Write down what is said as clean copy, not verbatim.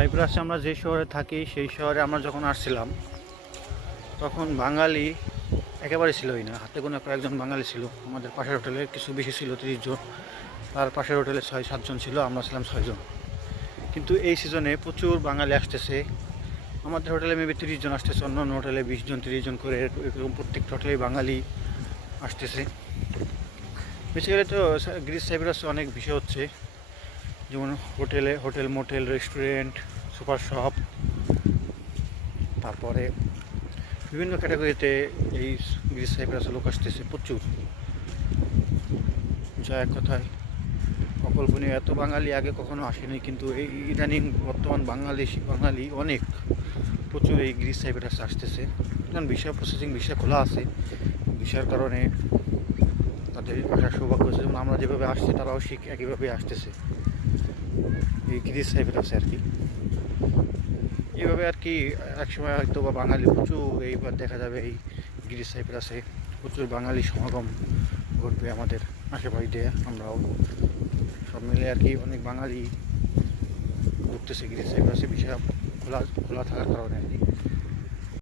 সাইপ্রাসে আমরা যে শহরে থাকি সেই শহরে আমরা যখন আসছিলাম তখন বাঙালি একেবারে ছিলই না, হাতে গোনা কয়েকজন বাঙালি ছিল। আমাদের পাশের হোটেলে কিছু বেশি ছিল, 30 জন। তার পাশের হোটেলে 6-7 জন ছিল, আমরা ছিলাম 6 জন। কিন্তু এই সিজনে প্রচুর বাঙালি আসতেছে। আমাদের হোটেলে মেবি 30 জন আসতেছে, অন্য অন্য হোটেলে 20 জন 30 জন করে, এরকম প্রত্যেকটা হোটেলে বাঙালি আসতেছে। বেসিক্যালি তো গ্রিস সাইপ্রাসে অনেক বিষয় হচ্ছে, যেমন hotel motel restaurant super shop, তারপরে বিভিন্ন ক্যাটাগরিতে এই গ্রিস সাইপ্রাসে লোক আসতেছে প্রচুর। যা এক কথায় অকল্পনীয়, এত বাঙালি আগে কখনো আসেনি, কিন্তু এই ইদানিং বর্তমান বাঙালি অনেক প্রচুর এই গ্রিস সাইপ্রাসে আসতেছে। কারণ ভিসা প্রসেসিং, ভিসা খোলা আছে, ভিসার কারণে তাদের আসার সৌভাগ্য হচ্ছে। যেমন আমরা যেভাবে আসছি তারাও একইভাবে আসতেছে এই গ্রিস সাইপ্রাসে আর কি। এইভাবে আর কি একসময় হয়তো বা বাঙালি প্রচুর, এইবার দেখা যাবে এই গ্রিস সাইপ্রাসে প্রচুর বাঙালি সমাগম ঘটবে আমাদের আশেপাশে দিয়ে। আমরাও সব মিলে আর কি অনেক বাঙালি ঢুকতেছে গ্রিস সাইপ্রাসে, বিষয় খোলা খোলা থাকার কারণে আর কি।